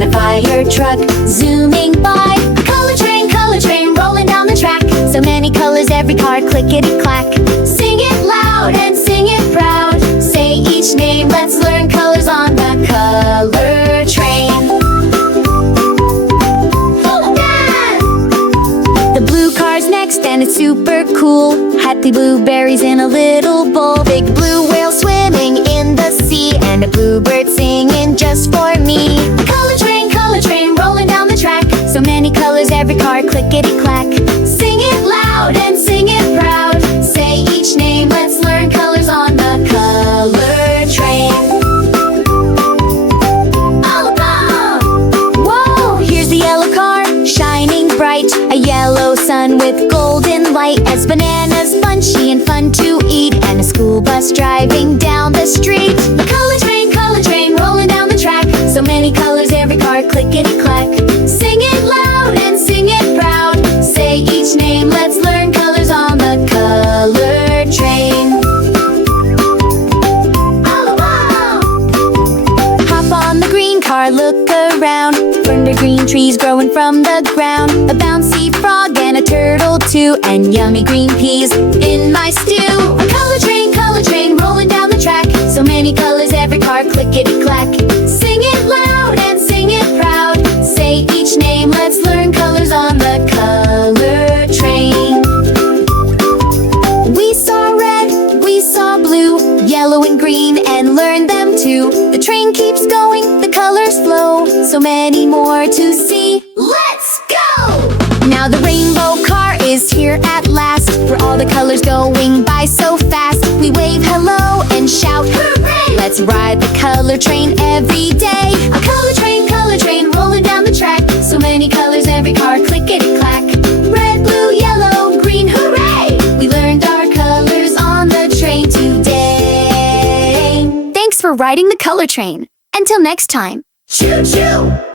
and a fire truck zooming by. Color train, rolling down the track. So many colors, every car, clickety-clack. Sing it loud and sing it proud. Say each name, let's learn colors on the color train. The blue car's next and it's super cool. Happy blueberries in a little bowl. Big blue whale swimming in the sea, and a bluebird singing just for me. Color train, rolling down the track. So many colors, every car, clickety-clack. Sing it loud and sing it proud. Say each name, let's learn colors on the color train. All aboard! Whoa, here's the yellow car, shining bright. A yellow sun with golden light. As bananas, bunchy and fun to eat, and a school bus driving down the street. Color train, rolling down the track. So many colors, every car, clickety-clack. Sing it loud and sing it proud. Say each name, let's learn colors on the color train. All aboard! Hop on the green car, look around. Under green trees growing from the ground. A bouncy frog and a turtle too, and yummy green peas in my stew. Color train, rolling down the track. So many colors, every car, clickety-clack. Sing it loud and sing it proud. Say each name, let's learn colors on the color train. We saw red, we saw blue, yellow and green, and learned them too. The train keeps going, the colors flow. So many more to see. Let's go! Now the rainbow car is here at last. For all the colors going by so fast. We wave hello and shout hooray! Let's ride the color train every day. A color train, rolling down the track. So many colors, every car, clickety-clack. Red, blue, yellow, green, hooray! We learned our colors on the train today. Thanks for riding the color train. Until next time. Choo-choo!